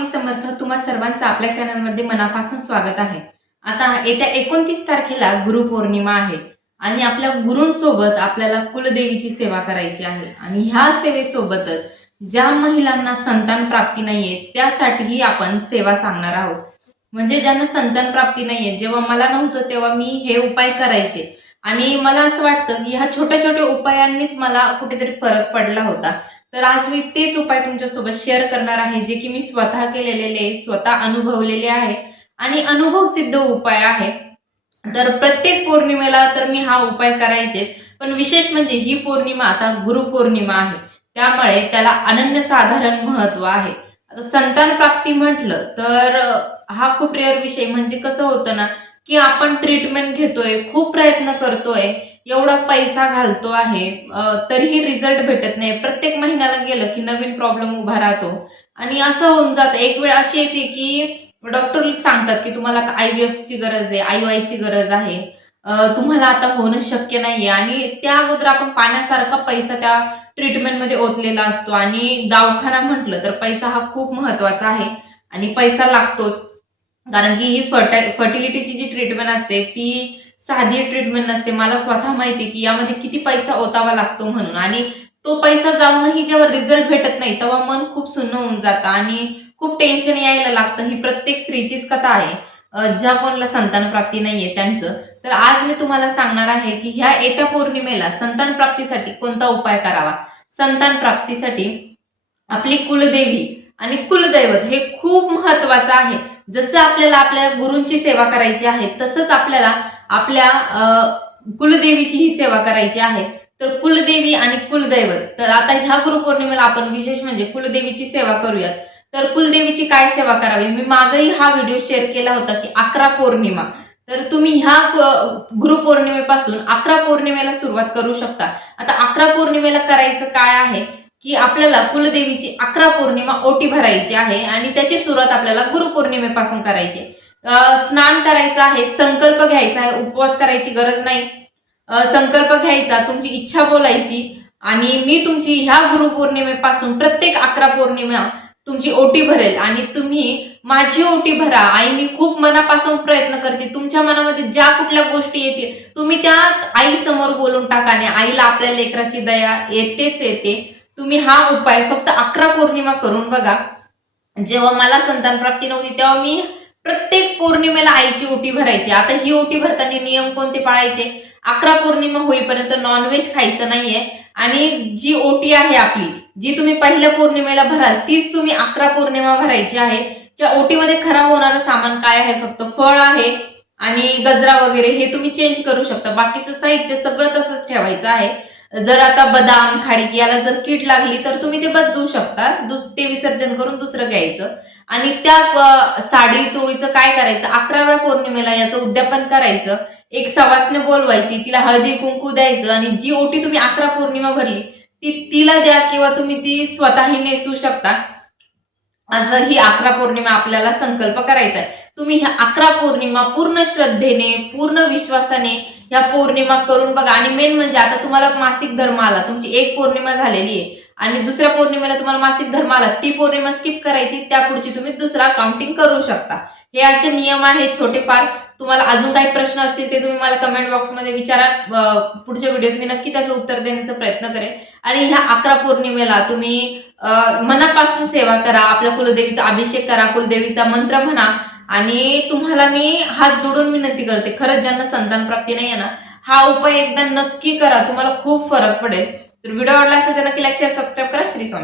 स्वामी समर्थ. तुम्हा सर्वांचं आपल्या चॅनलमध्ये मनापासून स्वागत आहे. आता येत्या 29 तारखेला गुरुपौर्णिमा आहे आणि आपल्या गुरूंसोबत आपल्याला कुलदेवीची सेवा करायची आहे आणि ह्या सेवेसोबतच ज्या महिलांना संतान प्राप्ती नाहीये त्यासाठीही आपण सेवा सांगणार आहोत. म्हणजे ज्यांना संतान प्राप्ती नाहीये, जेव्हा मला नव्हतं तेव्हा मी हे उपाय करायचे आणि मला असं वाटतं की ह्या छोट्या छोट्या उपायांनीच मला कुठेतरी फरक पडला होता. तर आज मी तेच उपाय तुमच्यासोबत शेअर करणार आहे, जे की मी स्वतः केलेले, स्वतः अनुभवलेले आहे आणि अनुभव सिद्ध उपाय आहे. तर प्रत्येक पौर्णिमेला तर मी हा उपाय करायचे. पण विशेष म्हणजे ही पौर्णिमा आता गुरुपौर्णिमा आहे. त्यामुळे त्याला अनन्यसाधारण महत्त्व आहे. आता संतान प्राप्ती म्हटलं तर हा खूप रेअर विषय. म्हणजे कसं होतं ना, की आपण ट्रीटमेंट घेतोय, खूप प्रयत्न करतोय, एवढा पैसा घालतो आहे, तरीही रिझल्ट भेटत नाही. प्रत्येक महिन्याला गेलं की नवीन प्रॉब्लेम उभा राहतो आणि असं होऊन जातं. एक वेळ अशी येते की डॉक्टर सांगतात की तुम्हाला आता IVF ची गरज आहे, IUI ची गरज आहे. तुम्हाला आता होणं शक्य नाहीये आणि त्या अगोदर आपण पाण्यासारखा पैसा त्या ट्रीटमेंटमध्ये ओतलेला असतो आणि दवाखाना म्हटलं तर पैसा हा खूप महत्वाचा आहे आणि पैसा लागतोच. कारण की ही फर्टिलिटीची जी ट्रीटमेंट असते ती साधी ट्रीटमेंट नसते. मला स्वतः माहिती की यामध्ये किती पैसा ओतावा लागतो म्हणून. आणि तो पैसा जाऊनही जेव्हा रिझल्ट भेटत नाही तेव्हा मन खूप सुन्न होऊन जातं आणि खूप टेन्शन यायला लागतं. ही प्रत्येक स्त्रीचीच कथा आहे, ज्या कोणाला संतान प्राप्ती नाहीये त्यांचं. तर आज मी तुम्हाला सांगणार आहे की ह्या येत्या पौर्णिमेला संतान प्राप्तीसाठी कोणता उपाय करावा. संतान प्राप्तीसाठी आपली कुलदेवी आणि कुलदैवत हे खूप महत्वाचं आहे. जसं आपल्याला आपल्या गुरूंची सेवा करायची आहे तसंच आपल्याला आपल्या कुलदेवीची ही सेवा करायची आहे. तर कुलदेवी आणि कुलदैवत, तर आता ह्या गुरुपौर्णिमेला आपण विशेष म्हणजे कुलदेवीची सेवा करूयात. तर कुलदेवीची काय सेवा करावी, मी मागेही हा व्हिडिओ शेअर केला होता की 11 पौर्णिमा. तर तुम्ही ह्या गुरुपौर्णिमेपासून 11 पौर्णिमेला सुरुवात करू शकता. आता 11 पौर्णिमेला करायचं काय आहे की आपल्याला कुलदेवीची 11 पौर्णिमा ओटी भरायची आहे आणि त्याची सुरुवात आपल्याला गुरुपौर्णिमेपासून करायची. स्नान करायचं आहे, संकल्प घ्यायचा आहे, उपवास करायची गरज नाही. संकल्प घ्यायचा, तुमची इच्छा बोलायची आणि मी तुमची ह्या गुरुपौर्णिमेपासून प्रत्येक 11 पौर्णिमा तुमची ओटी भरेल आणि तुम्ही माझी ओटी भरा. आई मी खूप मनापासून प्रयत्न करते. तुमच्या मनामध्ये ज्या कुठल्या गोष्टी येतील तुम्ही त्या आई समोर बोलून टाका आणि आईला आपल्या लेकराची दया येतेच येते. तुम्ही हा उपाय फक्त 11 पौर्णिमा करून बघा. जेव्हा मला संतान प्राप्ती नव्हती तेव्हा मी प्रत्येक पौर्णिमेला आईची ओटी भरायची. आता ही ओटी भरताना नियम कोणते पाळायचे, 11 पौर्णिमा होईपर्यंत नॉनव्हेज खायचं नाहीये आणि जी ओटी आहे आपली, जी तुम्ही पहिल्या पौर्णिमेला भराल तीच तुम्ही 11 पौर्णिमा भरायची आहे. त्या ओटीमध्ये खराब होणारं सामान काय आहे, फक्त फळ आहे आणि गजरा वगैरे हे तुम्ही चेंज करू शकता. बाकीचं साहित्य सगळं तसंच ठेवायचं आहे. जर आता बदाम खारीक याला जर कीड लागली तर तुम्ही ते बदलू शकता, ते विसर्जन करून दुसरं घ्यायचं. आणि त्या साडी चोळीचं काय करायचं, 11व्या पौर्णिमेला याचं उद्यापन करायचं. एक सवासने बोलवायची, तिला हळदी कुंकू द्यायचं आणि जी ओटी तुम्ही 11 पौर्णिमा भरली ती तिला द्या किंवा तुम्ही ती स्वतःही नेसू शकता. असं ही 11 पौर्णिमा आपल्याला संकल्प करायचा आहे. तुम्ही ह्या 11 पौर्णिमा पूर्ण श्रद्धेने, पूर्ण विश्वासाने ह्या पौर्णिमा करून बघा. आणि मेन म्हणजे आता तुम्हाला मासिक धर्म आला, तुमची एक पौर्णिमा झालेली आहे आणि दुसऱ्या पौर्णिमेला तुम्हाला मासिक धर्म आला, ती पौर्णिमा स्किप करायची, त्या पुढची तुम्ही दुसरा काउंटिंग करू शकता. हे असे नियम आहेत छोटेफार. तुम्हाला अजून काही प्रश्न असतील ते तुम्ही मला कमेंट बॉक्समध्ये विचारा. पुढच्या व्हिडिओत मी नक्की त्याचं उत्तर देण्याचा प्रयत्न करेन. आणि ह्या 11 पौर्णिमेला तुम्ही मनापासून सेवा करा, आपल्या कुलदेवीचा अभिषेक करा, कुलदेवीचा मंत्र म्हणा आणि तुम्हाला मी हात जोडून विनंती करते, खरंच ज्यांना संतान प्राप्ती नाहीये ना, हा उपाय एकदा नक्की करा, तुम्हाला खूप फरक पडेल. तर व्हिडिओ आवडला असेल तर नक्की लाईक शेअर सबस्क्राईब करा. श्री स्वामी.